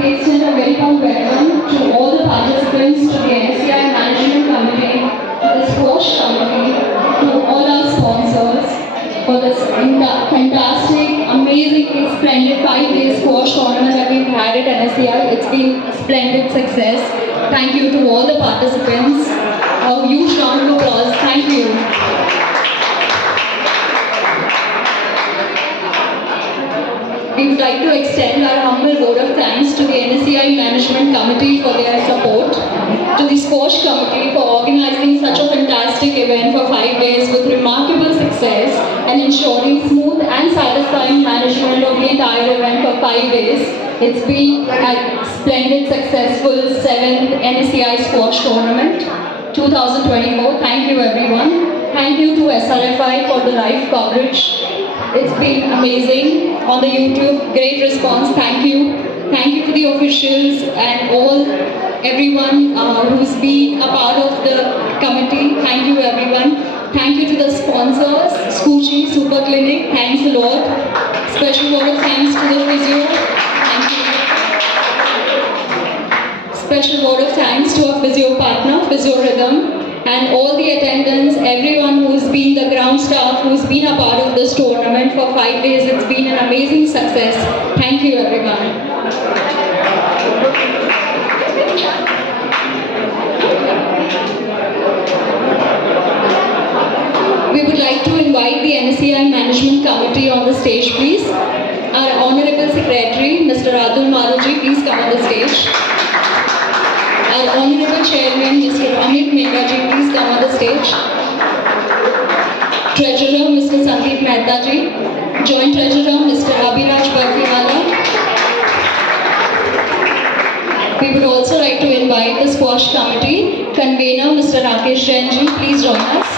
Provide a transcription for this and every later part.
to extend a very warm welcome to all the participants to the NSCI Management Committee, the Squash Committee, to all our sponsors for this fantastic, amazing, splendid 5-day squash tournament that we've had at NSCI. It's been a splendid success. Thank you to all the participants. A huge round of applause. Thank you. We would like to extend our humble vote of thanks to the NSCI Management Committee for their support, to the Squash Committee for organizing such a fantastic event for 5 days with remarkable success and ensuring smooth and satisfying management of the entire event for 5 days. It's been a splendid, successful 7th NSCI Squash Tournament 2024. Thank you everyone. Thank you to SRFI for the live coverage. It's been amazing on the YouTube. Great response. Thank you. Thank you to the officials and everyone who's been a part of the committee. Thank you everyone. Thank you to the sponsors, Scoochie, Super Clinic. Thanks a lot. Special word of thanks to the physio. Thank you. Special word of thanks to our physio partner, Physio Rhythm. And all the attendants, everyone who's been the ground staff, who's been a part of this tournament for 5 days. It's been an amazing success. Thank you everyone. We would like to invite the NSCI Management Committee on the stage, please. Our Honorable Secretary, Mr. Adul Maruji, please come on the stage. Our Honorable Chairman, Mr. Amit Mehta ji, please come on the stage. Treasurer, Mr. Sandeep Mehta ji. Joint Treasurer, Mr. Abhiraj Barfiwala. We would also like to invite the Squash Committee, Convener, Mr. Rakesh Jain ji, please join us.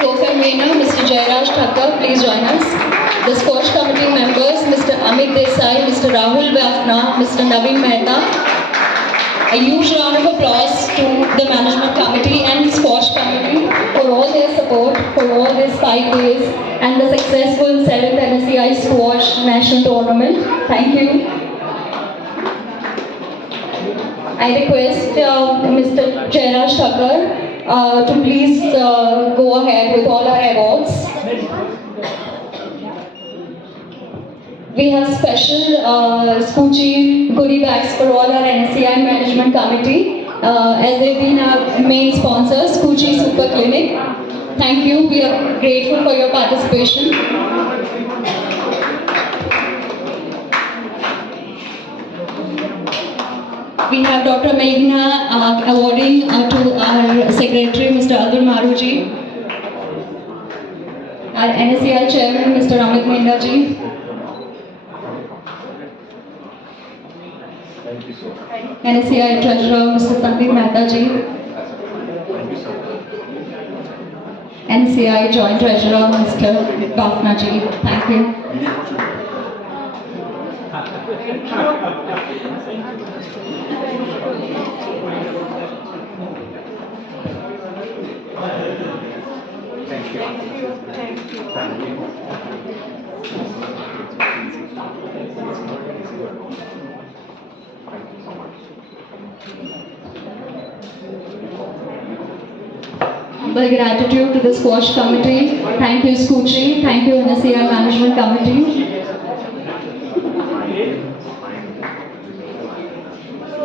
Co-convener, Mr. Jairaj Thakkar, please join us. The Squash Committee members, Mr. Amit Desai, Mr. Rahul Bafna, Mr. Naveen Mehta. A huge round of applause to the Management Committee and Squash Committee for all their support for all these 5 days and the successful 7th NSCI Squash National Tournament. Thank you. I request Mr. Jairaj Thakkar to please go ahead with all our awards. We have special Scoochie goodie bags for all our NSCI Management Committee as they've been our main sponsors, Scoochie Super Clinic. Thank you. We are grateful for your participation. We have Dr. Meghna awarding to our Secretary, Mr. Adul Maruji. Our NSCI Chairman, Mr. Amit Mehta ji. NSCI Treasurer, Mr. Sandeep Mehta ji. NSCI Joint Treasurer, Mr. Bafna ji. Thank you. Humble gratitude to the Squash Committee. Thank you Scoochie. Thank you NSCI Management Committee.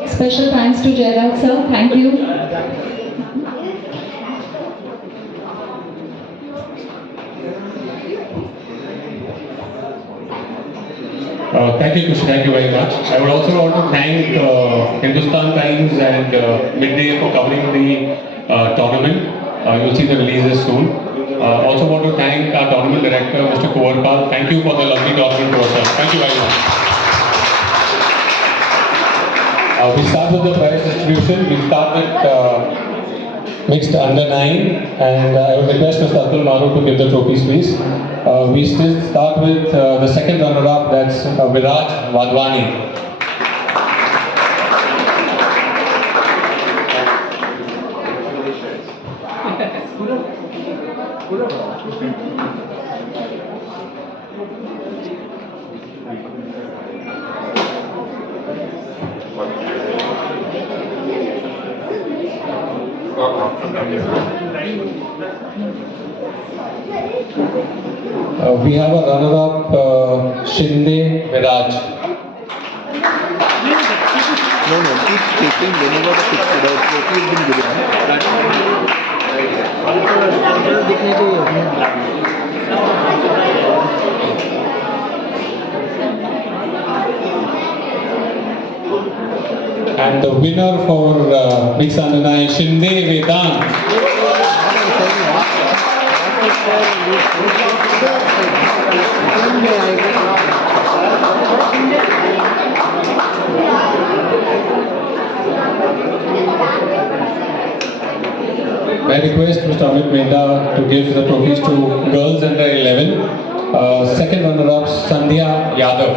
Special thanks to Jairaj sir. Thank you. Thank you, Kushi. Thank you very much. I would also want to thank Hindustan Times and Midday for covering the tournament. You'll see the releases soon. Also want to thank our tournament director, Mr. Kuvarpal. Thank you for the lovely tournament process. Thank you very much. We start with the prize distribution. We start with mixed under 9, and I would request Mr. Atul Maru to give the trophies, please. We still start with the second runner-up, that's Viraj Wadhwani. We have a runner-up, Shinde Viraj. No, keep taking whenever the trophy has been given. That दिखने चाहिए. And the winner for Mixed Under 9, Shinde Vedant. I request Mr. Amit Mehta to give the trophies to girls under 11. Second runner-up, Sandhya Yadav.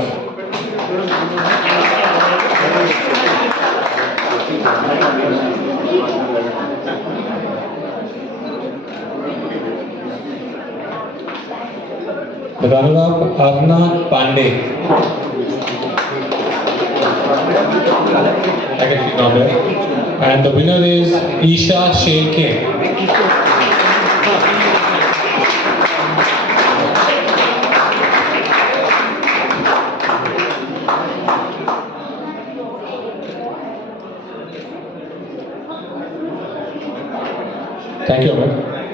The runner-up, Arna Pandey. I guess she's not there. And the winner is Isha Shelke. Thank you, Amit.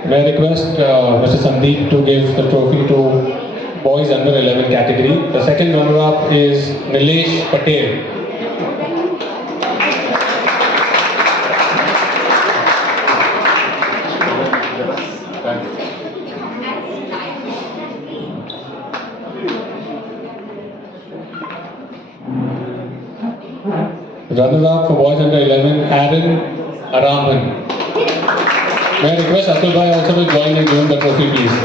May I request Mr. Sandeep to give the trophy to boys under 11 category. The second runner-up is Nilesh Patel. Runner-up for boys under 11, Aaron Araman. May I request Atul Bhai also to join in giving the trophy, please.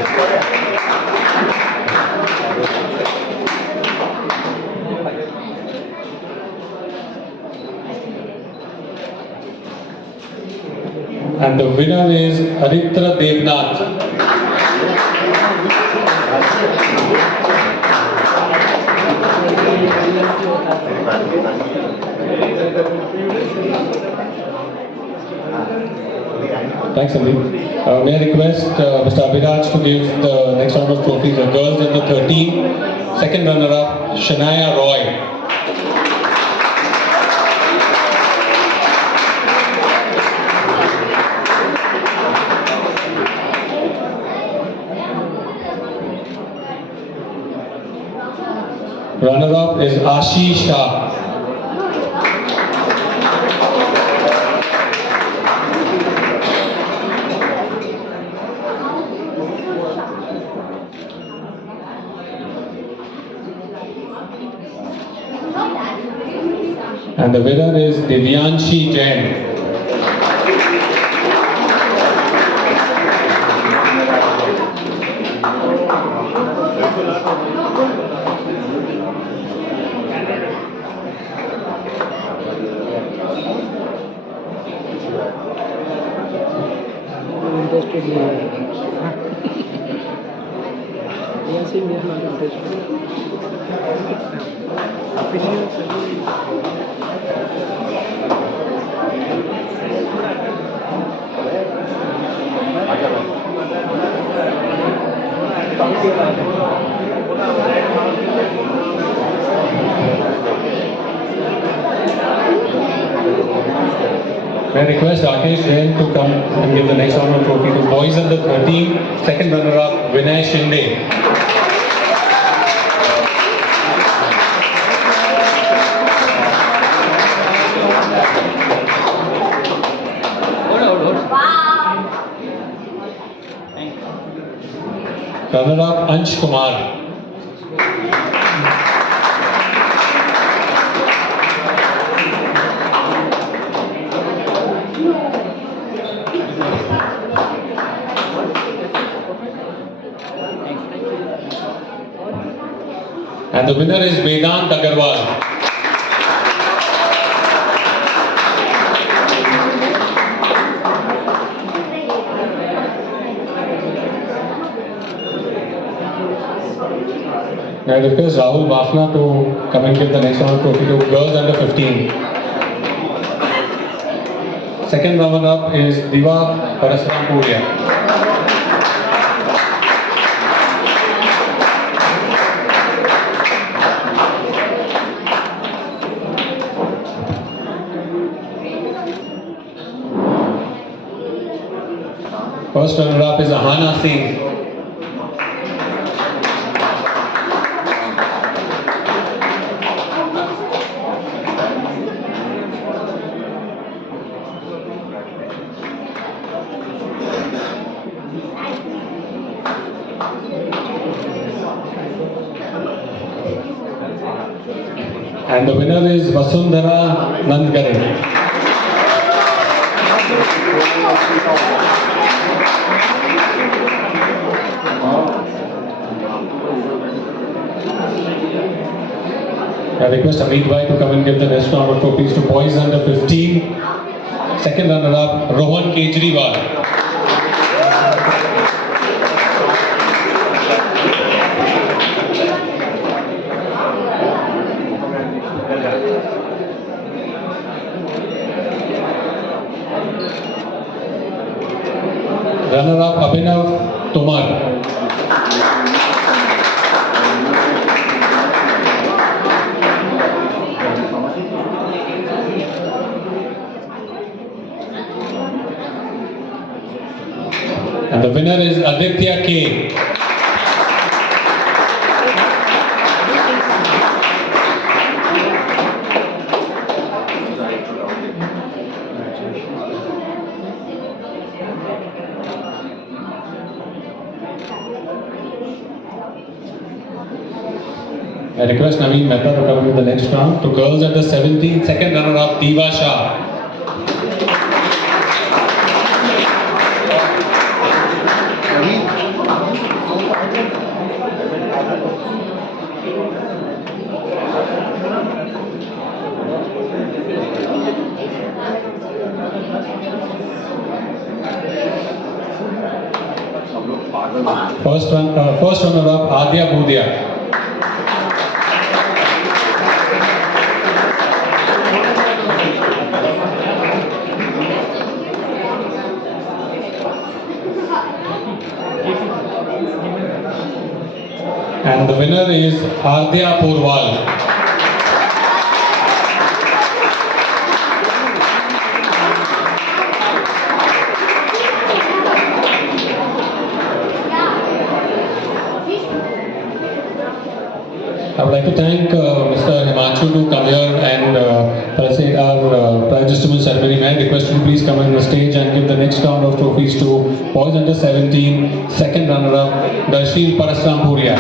And the winner is Aritra Devnath. Thanks, Sandeep. May I request Mr. Abhiraj to give the next round of trophies to girls under 13. Second runner-up, Shania Roy. Runner-up is Ashi Shah. And the winner is Divyanshi Jain. Interested yes, he is not interested. May I request Rakesh Jain to come and give the next round of trophy to boys under 13. Second runner-up, Vinay Shinde. Runner-up, Ansh Kumar. And the winner is Vedant Agarwal. I request Rahul Bafna to come and give the next round trophy to girls under 15. Second runner-up is Diva Parasrampuria. First runner-up is Ahana Singh. And the winner is Vasundhara Nandgare. I request Amit Bhai to come and give the next round of trophies to boys under 15. Second runner-up, Rohan Kejriwal. Runner-up, Abhinav Tomar. And the winner is Aditya K. I request Naveen Mehta to come to the next round. To girls under 17, second runner-up Diva Shah. First runner-up Adya Budhia. And the winner is Ardhya Purwal. I would like to thank Mr. Himanshu to come here and facilitate our prize distribution ceremony. May I request you to please come on the stage and give the next round of trophies to boys under 17, second runner-up, Darshil Parasrampuria.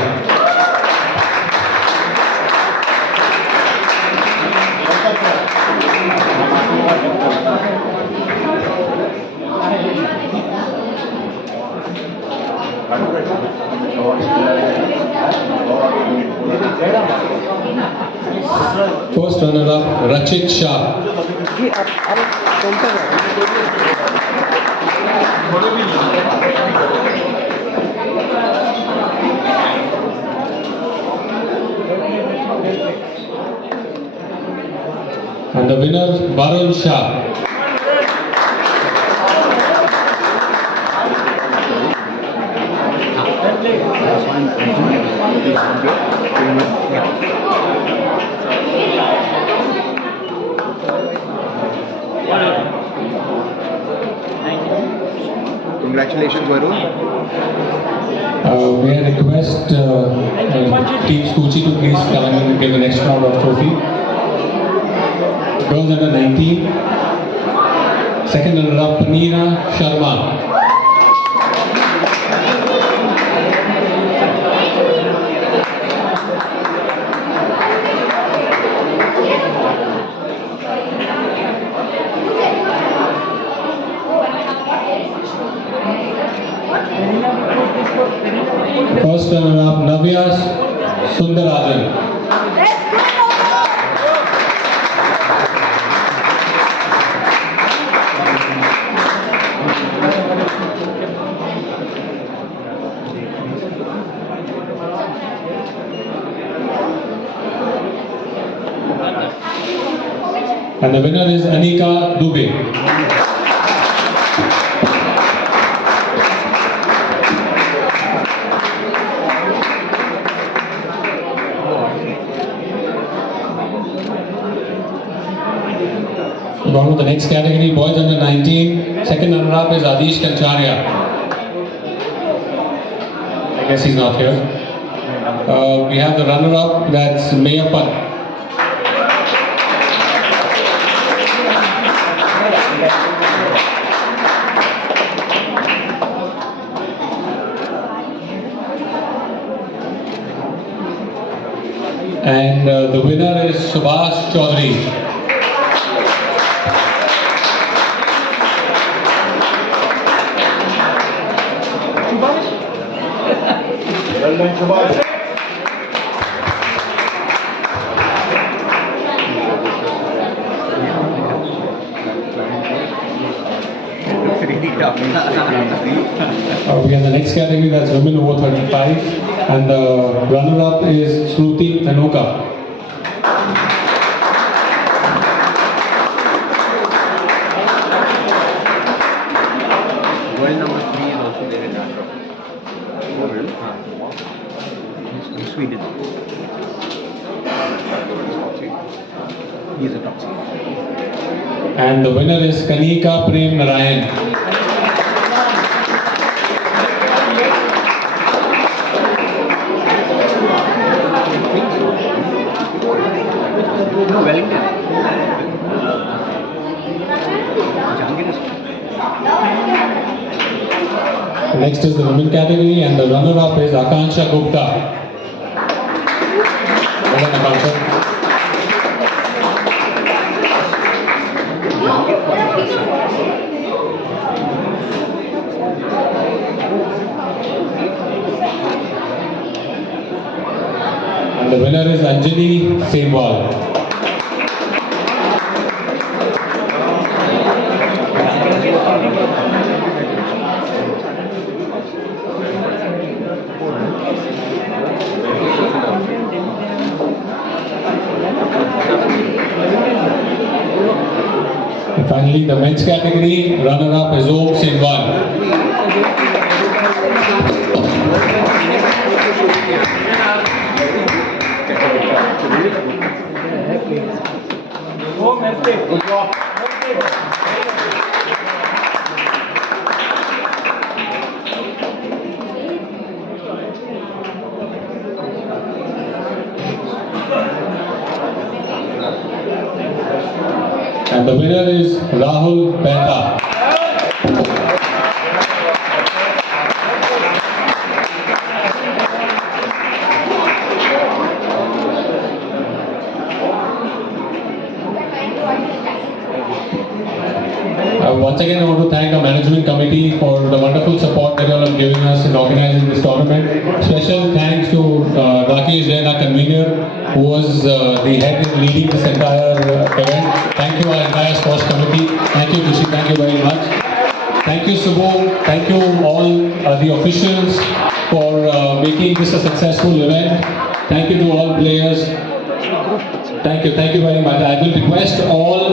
First runner-up, Rachit Shah. And the winner, Varun Shah. Congratulations, Varun. May I request Team Scoochie to please come and give the next round of trophy. Girls under 19. Second runner-up, Paneera Sharma. First runner-up, Navya Sundarajan. And the winner is Anika Dubey. move on to the next category, boys under 19. Second runner-up is Adish Kancharia. I guess he's not here. We have the runner-up, that's Mayappan. And the winner is Subhash Chaudhary. We have the next category, that's women over 35, and the runner-up is Shruti Dhanuka. World number 3 is also there in that row. World? He's from Sweden. He's a top seed. And the winner is Kanika Prem Narayan. No, Wellington. Jahangir is. Next is the women category, and the runner-up is Akansha Gupta. Well done, Akansha. And the winner is Anjali Semwal. And finally, the men's category, runner-up is Om Sinwal. And the winner is Rahul Mehta. Once again, I want to thank our management committee for the wonderful support that you all have given us in organizing this tournament. Special thanks to Rakesh Jain, our convener, who was the head in leading this entire event. Thank you, our entire sports committee. Thank you, Rishi. Thank you very much. Thank you, Subho. Thank you, all the officials, for making this a successful event. Thank you to all players. Thank you very much. I will request all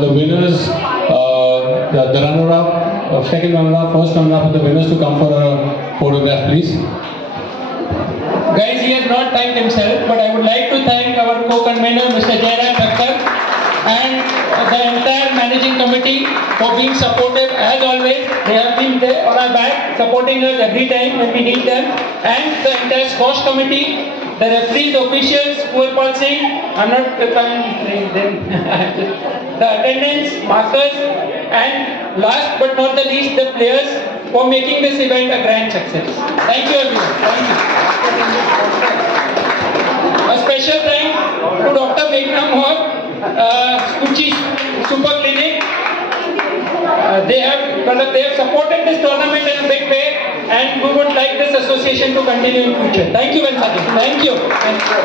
the winners, the runner-up, second runner-up, first runner-up, and the winners to come for a photograph, please. Guys, he has not thanked himself, but I would like to thank our co-convener, Mr. Jairam Thakkar, and the entire managing committee for being supportive as always. They have been there on our back, supporting us every time when we need them, and the entire squash committee, the referees, officials, Purpal Singh, I'm not saying them, the attendants, markers, and last but not the least, the players for making this event a grand success. Thank you everyone. Thank you. A special thank to Dr. Meghna Mohak, Kuchi Super Clinic. They have supported this tournament in a big way, and we would like this association to continue in future. Thank you once again. Thank you. Thank you.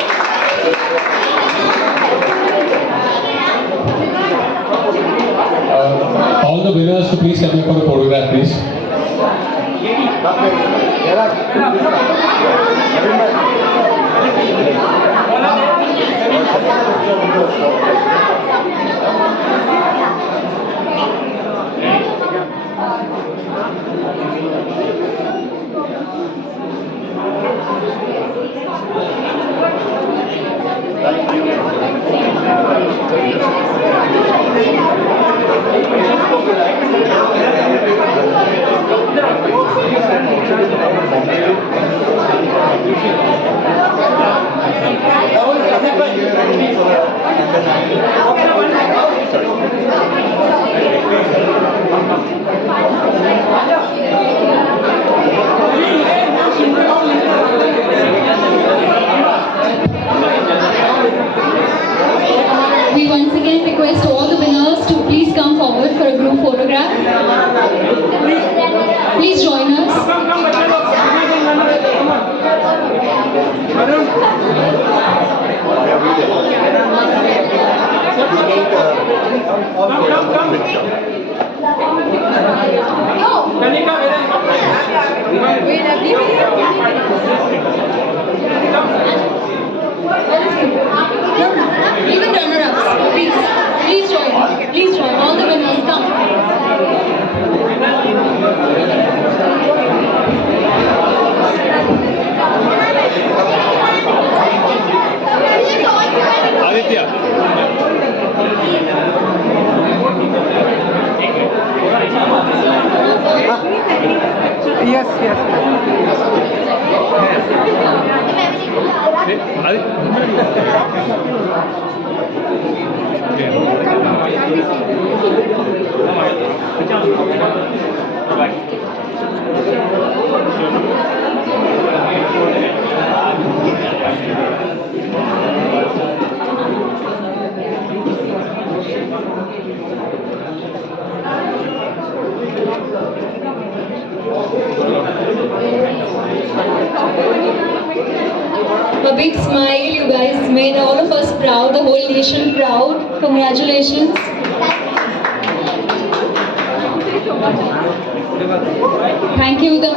All the winners to please come here for a photograph, please. Thank you. photograph? Please join us. Even runner-ups, please. Please join. Please join. All the winners, come. Aditya. Yes, yes. A big smile, you guys made all of us proud, the whole nation proud. Congratulations. Thank you, the